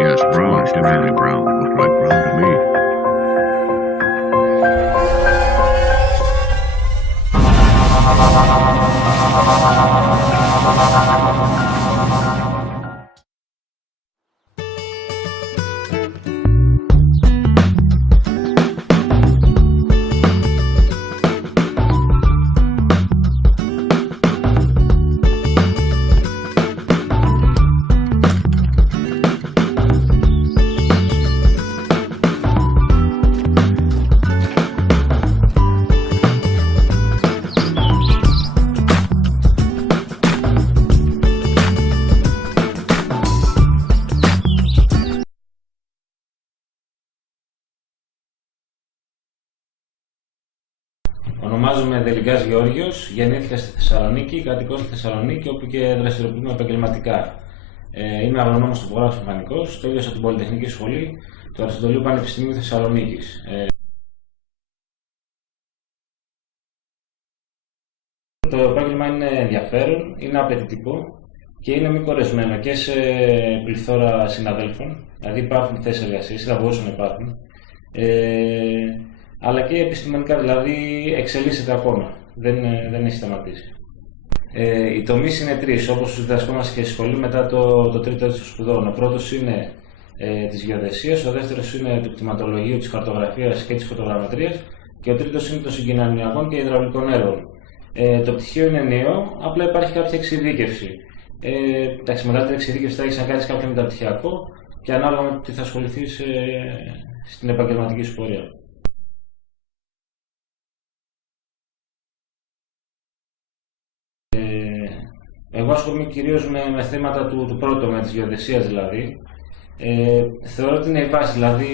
Yes, brown is definitely brown. Looks like brown to me. Ονομάζομαι Δελιγκάς Γεώργιος, γεννήθηκα στη Θεσσαλονίκη, κατοικώ στη Θεσσαλονίκη, όπου και δραστηριοποιούμαι επαγγελματικά. Είμαι αγρονόμος τοπογράφος μηχανικός, τέλειωσα την Πολυτεχνική Σχολή του Αριστοτελείου Πανεπιστημίου Θεσσαλονίκης. Το επάγγελμα είναι ενδιαφέρον, είναι απαιτητικό και είναι μη κορεσμένο και σε πληθώρα συναδέλφων, δηλαδή υπάρχουν θέσεις εργασίας, θα μπορούσαν να υπάρχουν. Αλλά και επιστημονικά, δηλαδή εξελίσσεται ακόμα, δεν έχει σταματήσει. Οι τομείς είναι τρεις, όπως διδασκόμαστε και στη σχολή μετά το τρίτο έτος των σπουδών. Ο πρώτος είναι της γεωδεσίας, ο δεύτερος είναι του κτηματολογίου, της χαρτογραφίας και της φωτογραμμετρίας και ο τρίτος είναι των συγκοινωνιακών και υδραυλικών έργων. Το πτυχίο είναι νέο, απλά υπάρχει κάποια εξειδίκευση. Εντάξει, μεγαλύτερη εξειδίκευση θα έχεις να κάνεις κάποιο μεταπτυχιακό και ανάλογα με τι θα ασχοληθείς στην επαγγελματική σου πορεία. Εγώ ασχολούμαι κυρίως με θέματα του πρώτου τομέα, της γεωδεσίας δηλαδή. Θεωρώ ότι είναι η βάση, δηλαδή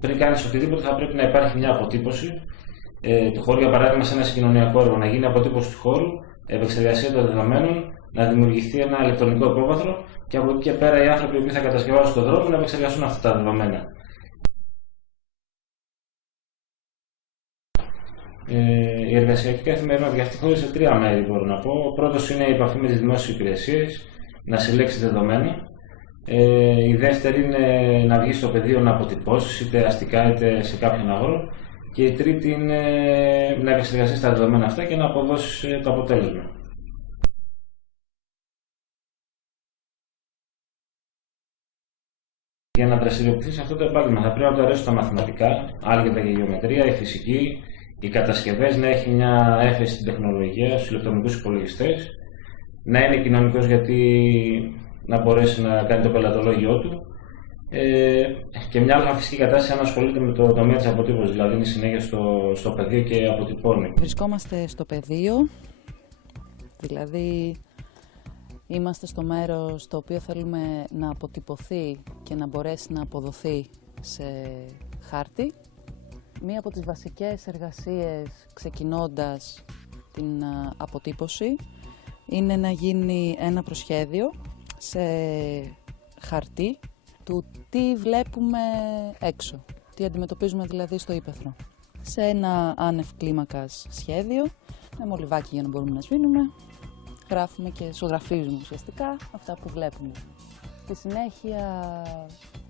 πριν κάνεις οτιδήποτε θα πρέπει να υπάρχει μια αποτύπωση του χώρου, για παράδειγμα σε ένα συγκοινωνιακό έργο, να γίνει αποτύπωση του χώρου, επεξεργασία των δεδομένων, να δημιουργηθεί ένα ηλεκτρονικό υπόβαθρο και από εκεί και πέρα οι άνθρωποι που θα κατασκευάσουν τον δρόμο να επεξεργαστούν αυτά τα δεδομένα. Η εργασιακή καθημερινότητα αυτή χωρί σε τρία μέρη μπορώ να πω. Ο πρώτος είναι η επαφή με τις δημόσιες υπηρεσίες, να συλλέξει δεδομένα. Η δεύτερη είναι να βγει στο πεδίο να αποτυπώσει, είτε αστικά είτε σε κάποιον αγρό. Και η τρίτη είναι να επεξεργαστεί τα δεδομένα αυτά και να αποδώσει το αποτέλεσμα. Για να δραστηριοποιηθεί σε αυτό το επάγγελμα θα πρέπει να του αρέσουν τα μαθηματικά, άλγευρα και γεωμετρία, η φυσική, οι κατασκευές, να έχει μια έφεση στην τεχνολογία, στους ηλεκτρονικούς υπολογιστές, να είναι κοινωνικός γιατί να μπορέσει να κάνει το πελατολόγιο του και μια άλλη φυσική κατάσταση αν ασχολείται με το τομέα της αποτύπωσης, δηλαδή είναι συνέχεια στο πεδίο και αποτυπώνει. Βρισκόμαστε στο πεδίο, δηλαδή είμαστε στο μέρος το οποίο θέλουμε να αποτυπωθεί και να μπορέσει να αποδοθεί σε χάρτη. Μία από τις βασικές εργασίες ξεκινώντας την αποτύπωση είναι να γίνει ένα προσχέδιο σε χαρτί του τι βλέπουμε έξω, τι αντιμετωπίζουμε δηλαδή στο ύπαιθρο. Σε ένα άνευ κλίμακας σχέδιο, με μολυβάκι για να μπορούμε να σβήνουμε, γράφουμε και ζωγραφίζουμε ουσιαστικά αυτά που βλέπουμε. Στη συνέχεια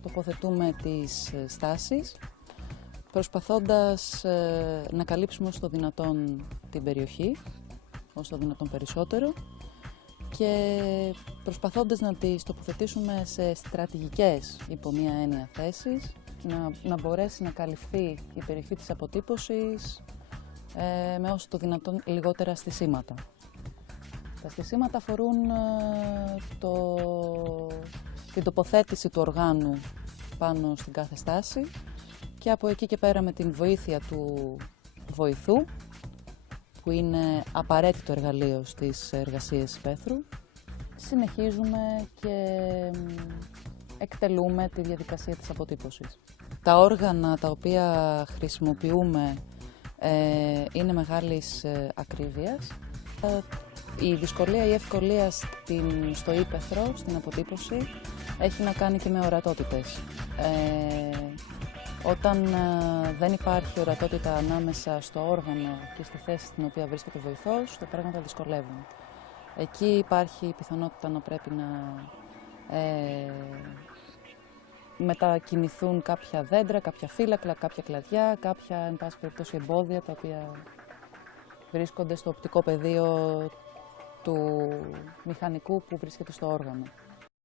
τοποθετούμε τις στάσεις, προσπαθώντας να καλύψουμε όσο το δυνατόν την περιοχή, όσο το δυνατόν περισσότερο και προσπαθώντας να τις τοποθετήσουμε σε στρατηγικές, υπό μία έννοια, θέσεις, να μπορέσει να καλυφθεί η περιοχή της αποτύπωσης με όσο το δυνατόν λιγότερα στισίματα. Τα στισίματα αφορούν την τοποθέτηση του οργάνου πάνω στην κάθε στάση και από εκεί και πέρα με την βοήθεια του βοηθού, που είναι απαραίτητο εργαλείο στις εργασίες ύπαιθρου, συνεχίζουμε και εκτελούμε τη διαδικασία της αποτύπωσης. Τα όργανα τα οποία χρησιμοποιούμε είναι μεγάλης ακρίβειας. Η δυσκολία ή ευκολία στο ύπαιθρο, στην αποτύπωση, έχει να κάνει και με ορατότητες. Όταν δεν υπάρχει ορατότητα ανάμεσα στο όργανο και στη θέση στην οποία βρίσκεται ο βοηθός, τα πράγματα δυσκολεύουν. Εκεί υπάρχει η πιθανότητα να πρέπει να μετακινηθούν κάποια δέντρα, κάποια φύλακρα, κάποια κλαδιά, κάποια, εν πάση περιπτώσει, εμπόδια τα οποία βρίσκονται στο οπτικό πεδίο του μηχανικού που βρίσκεται στο όργανο.